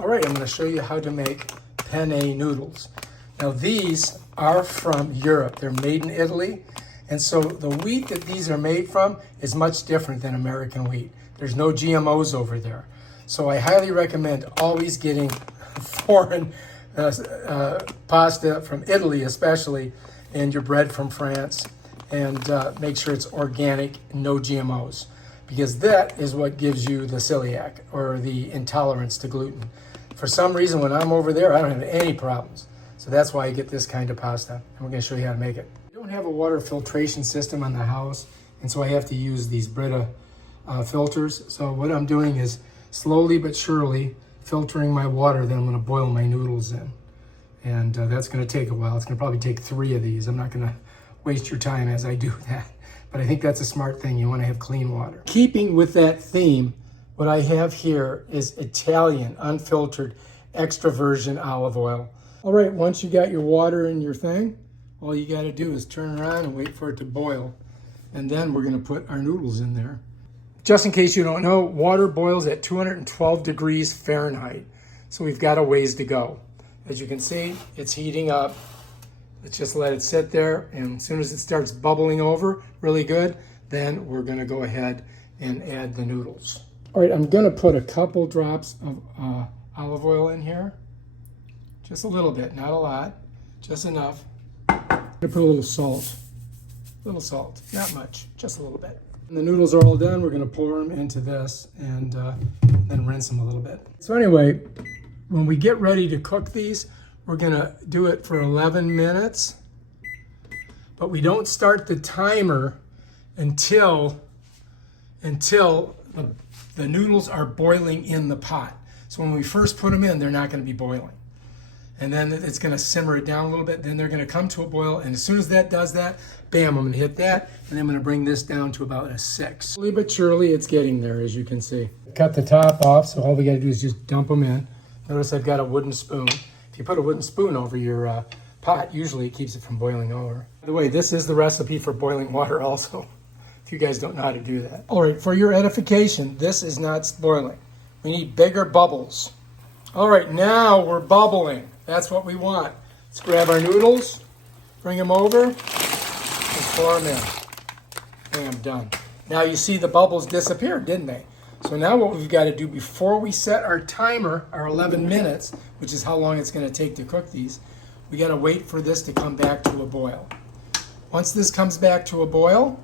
All right, I'm going to show you how to make penne noodles. Now these are from Europe. They're made in Italy. And so the wheat that these are made from is much different than American wheat. There's no GMOs over there. So I highly recommend always getting foreign pasta from Italy especially, and your bread from France, and make sure it's organic, no GMOs, because that is what gives you the celiac or the intolerance to gluten. For some reason, when I'm over there, I don't have any problems. So that's why I get this kind of pasta, and we're going to show you how to make it. I don't have a water filtration system on the house, and so I have to use these Brita filters. So what I'm doing is slowly but surely filtering my water that I'm going to boil my noodles in. And that's going to take a while. It's going to probably take 3 of these. I'm not going to waste your time as I do that. But I think that's a smart thing. You want to have clean water. Keeping with that theme, what I have here is Italian, unfiltered, extra virgin olive oil. All right, once you got your water in your thing, all you got to do is turn it on and wait for it to boil. And then we're going to put our noodles in there. Just in case you don't know, water boils at 212 degrees Fahrenheit. So we've got a ways to go. As you can see, it's heating up. Let's just let it sit there, and as soon as it starts bubbling over really good, then we're going to go ahead and add the noodles. All right, I'm going to put a couple drops of olive oil in here. Just a little bit, not a lot, just enough. I'm going to put a little salt. Not much, just a little bit. When the noodles are all done, we're going to pour them into this and then rinse them a little bit. So anyway, when we get ready to cook these, we're going to do it for 11 minutes, but we don't start the timer until the noodles are boiling in the pot. So when we first put them in, they're not going to be boiling. And then it's going to simmer it down a little bit. Then they're going to come to a boil. And as soon as that does that, bam, I'm going to hit that. And I'm going to bring this down to about a 6. Slowly but surely, it's getting there, as you can see. Cut the top off, so all we got to do is just dump them in. Notice I've got a wooden spoon. If you put a wooden spoon over your pot, usually it keeps it from boiling over. By the way, this is the recipe for boiling water also, if you guys don't know how to do that. All right, for your edification, this is not boiling. We need bigger bubbles. All right, now we're bubbling. That's what we want. Let's grab our noodles, bring them over, and pour them in. Bam, done. Now you see the bubbles disappeared, didn't they? So now what we've got to do before we set our timer, our 11 minutes, which is how long it's going to take to cook these, we got to wait for this to come back to a boil. Once this comes back to a boil,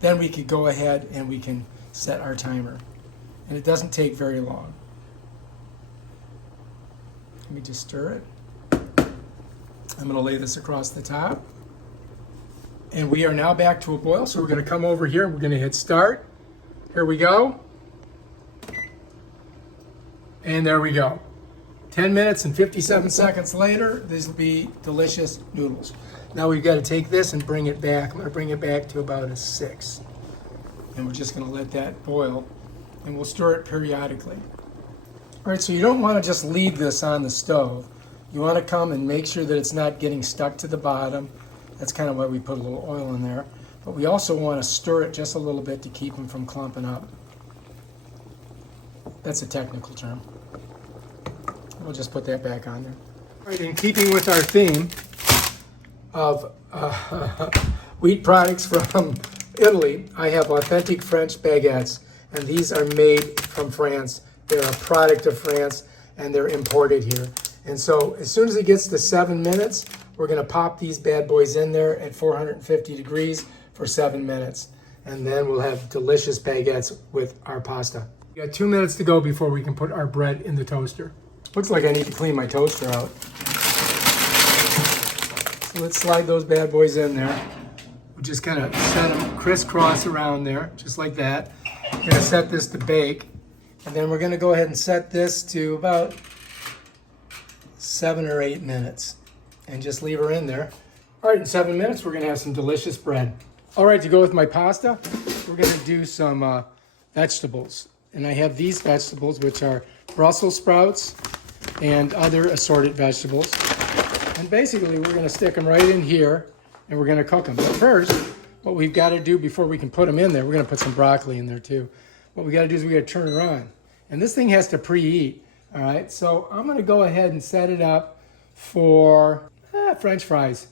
then we could go ahead and we can set our timer. And it doesn't take very long. Let me just stir it. I'm going to lay this across the top. And we are now back to a boil, so we're going to come over here and we're going to hit start. Here we go. And there we go. 10 minutes and 57 seconds later, these will be delicious noodles. Now we've got to take this and bring it back. I'm going to bring it back to about a 6. And we're just going to let that boil, and we'll stir it periodically. All right, so you don't want to just leave this on the stove. You want to come and make sure that it's not getting stuck to the bottom. That's kind of why we put a little oil in there. But we also want to stir it just a little bit to keep them from clumping up. That's a technical term. We'll just put that back on there. All right, in keeping with our theme of wheat products from Italy, I have authentic French baguettes, and these are made from France. They're a product of France, and they're imported here. And so as soon as it gets to 7 minutes, we're going to pop these bad boys in there at 450 degrees for 7 minutes. And then we'll have delicious baguettes with our pasta. We got 2 minutes to go before we can put our bread in the toaster. Looks like I need to clean my toaster out. So let's slide those bad boys in there. We'll just kind of set them crisscross around there, just like that. We're going to set this to bake. And then we're going to go ahead and set this to about 7 or 8 minutes. And just leave her in there. All right, in 7 minutes, we're going to have some delicious bread. All right, to go with my pasta, we're going to do some vegetables. And I have these vegetables, which are Brussels sprouts and other assorted vegetables. And basically, we're going to stick them right in here, and we're going to cook them. But first, what we've got to do before we can put them in there, we're going to put some broccoli in there too. What we got to do is we got to turn it on. And this thing has to preheat. All right, so I'm gonna go ahead and set it up for French fries.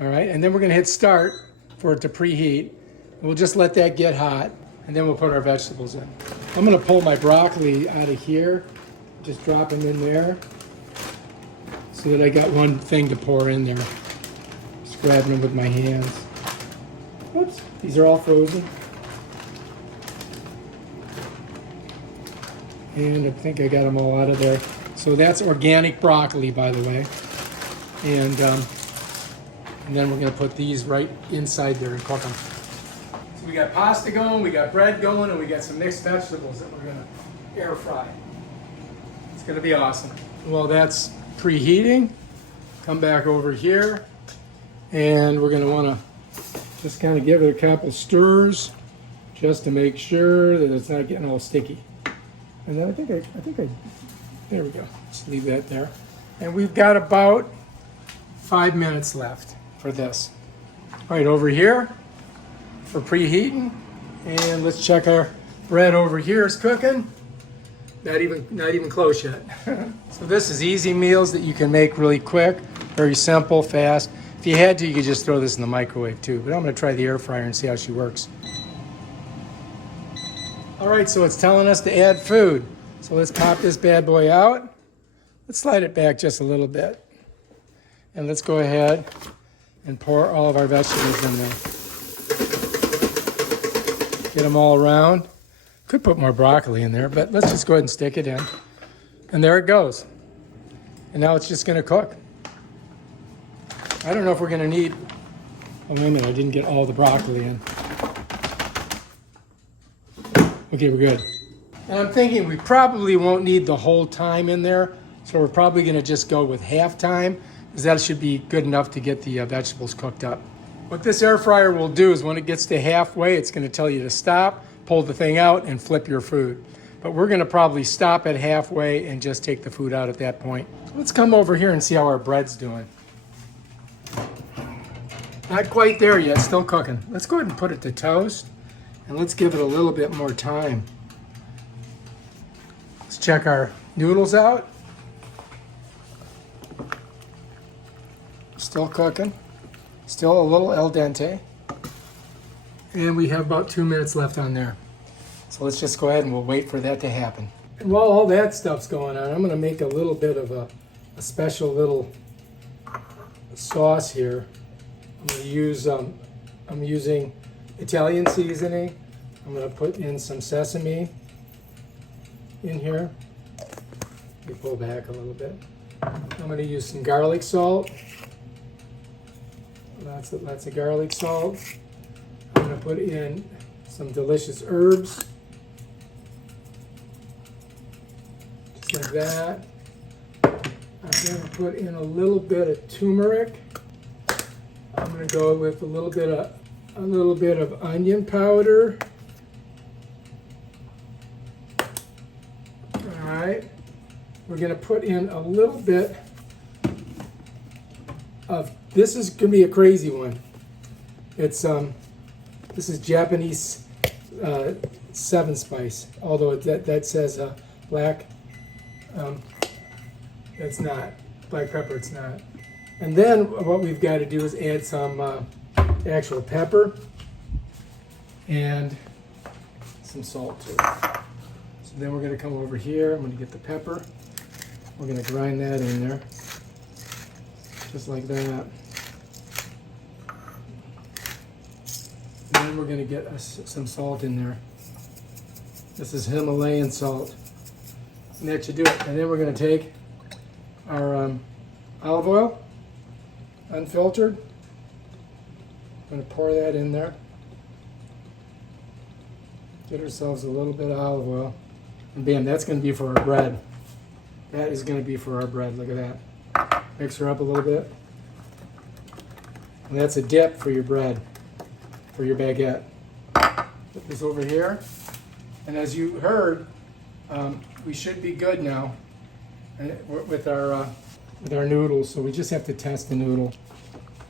All right, and then we're gonna hit start for it to preheat. We'll just let that get hot, and then we'll put our vegetables in. I'm gonna pull my broccoli out of here, just drop them in there, so that I got one thing to pour in there. Just grabbing them with my hands. Whoops, these are all frozen. And I think I got them all out of there. So that's organic broccoli, by the way. And then we're gonna put these right inside there and cook them. So we got pasta going, we got bread going, and we got some mixed vegetables that we're gonna air fry. It's gonna be awesome. Well, that's preheating. Come back over here, and we're gonna wanna just kind of give it a couple stirs just to make sure that it's not getting all sticky. And then I think I, there we go. Just leave that there. And we've got about 5 minutes left for this. All right, over here for preheating. And let's check our bread over here is cooking. Not even close yet. So this is easy meals that you can make really quick, very simple, fast. If you had to, you could just throw this in the microwave too, but I'm gonna try the air fryer and see how she works. All right, so it's telling us to add food. So let's pop this bad boy out. Let's slide it back just a little bit. And let's go ahead and pour all of our vegetables in there. Get them all around. Could put more broccoli in there, but let's just go ahead and stick it in. And there it goes. And now it's just gonna cook. I don't know if we're gonna need, oh, wait a minute, I didn't get all the broccoli in. Okay, we're good. And I'm thinking we probably won't need the whole time in there, so we're probably gonna just go with half time, because that should be good enough to get the vegetables cooked up. What this air fryer will do is when it gets to halfway, it's gonna tell you to stop, pull the thing out, and flip your food. But we're gonna probably stop at halfway and just take the food out at that point. Let's come over here and see how our bread's doing. Not quite there yet, still cooking. Let's go ahead and put it to toast. And let's give it a little bit more time. Let's check our noodles out. Still cooking. Still a little al dente. And we have about 2 minutes left on there. So let's just go ahead and we'll wait for that to happen. And while all that stuff's going on, I'm gonna make a little bit of a special little sauce here. I'm using Italian seasoning. I'm going to put in some sesame in here. Let me pull back a little bit. I'm going to use some garlic salt. Lots of garlic salt. I'm going to put in some delicious herbs. Just like that. I'm going to put in a little bit of turmeric. I'm going to go with a little bit of onion powder. All right. We're going to put in a little bit of, this is going to be a crazy one. It's this is Japanese 7 spice, although that says black. It's not black pepper. It's not. And then what we've got to do is add some actual pepper and some salt to it. So then we're going to come over here. I'm going to get the pepper. We're going to grind that in there, just like that. And then we're going to get us some salt in there. This is Himalayan salt. And that should do it. And then we're going to take our olive oil, unfiltered. I'm going to pour that in there. Get ourselves a little bit of olive oil. And bam, that's going to be for our bread. That is going to be for our bread. Look at that. Mix her up a little bit. And that's a dip for your bread, for your baguette. Put this over here. And as you heard, we should be good now with our noodles. So we just have to test the noodle.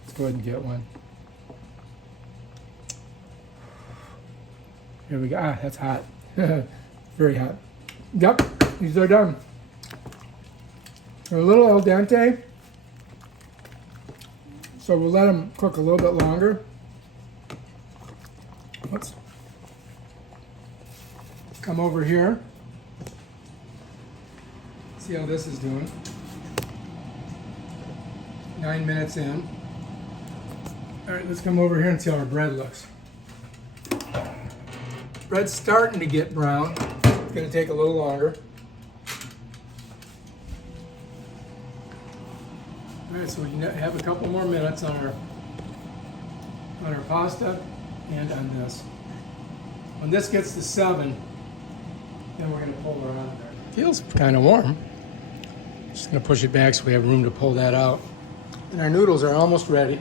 Let's go ahead and get one. Here we go. Ah, that's hot. Very hot. Yep. these are done. They're a little al dente, so we'll let them cook a little bit longer. Let's come over here. See how this is doing. 9 minutes in. All right, let's come over here and see how our bread looks. Bread's starting to get brown. It's gonna take a little longer. All right, so we have a couple more minutes on our pasta and on this. When this gets to 7, then we're gonna pull her out of there. Feels kind of warm. Just gonna push it back so we have room to pull that out. And our noodles are almost ready.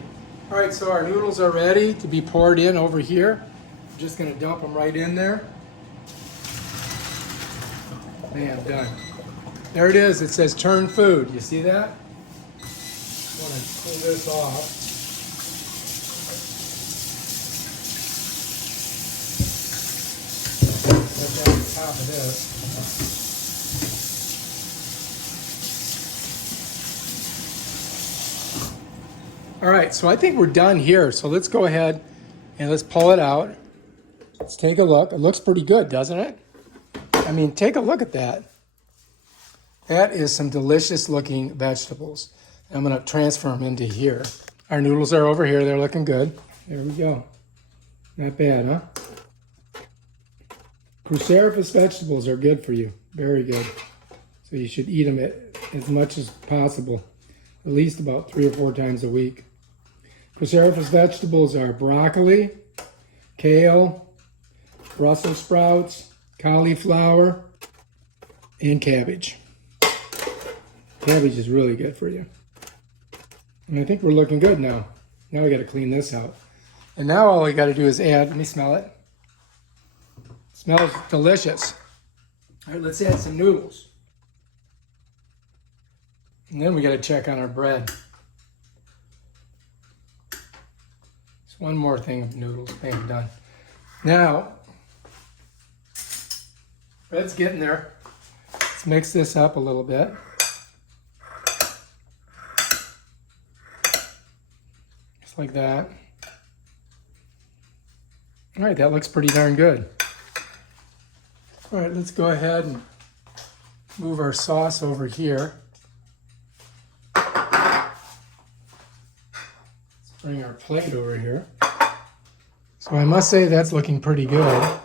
All right, so our noodles are ready to be poured in over here. I'm just gonna dump them right in there. Man, done. There it is, it says turn food. You see that? I'm gonna pull this off. Put that on top of this. All right, so I think we're done here. So let's go ahead and let's pull it out. Let's take a look. It looks pretty good, doesn't it? I mean, take a look at that. That is some delicious looking vegetables. I'm gonna transfer them into here. Our noodles are over here. They're looking good. There we go. Not bad, huh? Cruciferous vegetables are good for you. Very good. So you should eat them as much as possible. At least about 3 or 4 times a week. Cruciferous vegetables are broccoli, kale, Brussels sprouts, cauliflower, and cabbage. Cabbage is really good for you. And I think we're looking good now. Now we got to clean this out. And now all we got to do is add, let me smell it. It smells delicious. All right, let's add some noodles. And then we got to check on our bread. Just one more thing of noodles. Bam, done. Now, bread's getting there. Let's mix this up a little bit. Just like that. All right, that looks pretty darn good. All right, let's go ahead and move our sauce over here. Bring our plate over here. So I must say that's looking pretty good.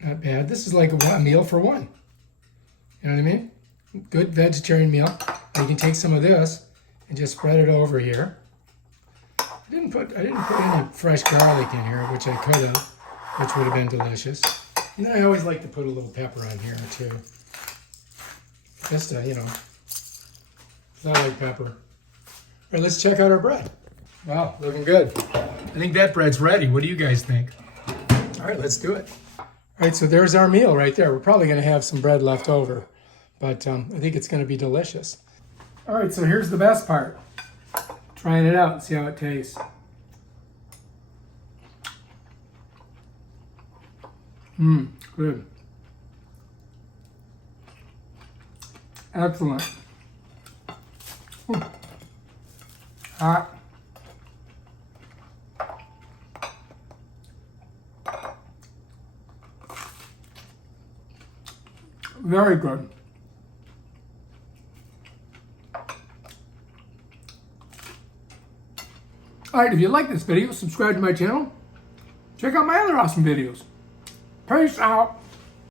Not bad. This is like a meal for one. You know what I mean? Good vegetarian meal. You can take some of this and just spread it over here. I didn't put any fresh garlic in here, which I could have, which would have been delicious. You know, I always like to put a little pepper on here too. Just to, you know. I like pepper. All right, let's check out our bread. Wow, looking good. I think that bread's ready. What do you guys think? All right, let's do it. All right, so there's our meal right there. We're probably gonna have some bread left over, but I think it's gonna be delicious. All right, so here's the best part. Trying it out and see how it tastes. Good. Excellent. Hot. Very good. All right, if you like this video, subscribe to my channel. Check out my other awesome videos. Peace out.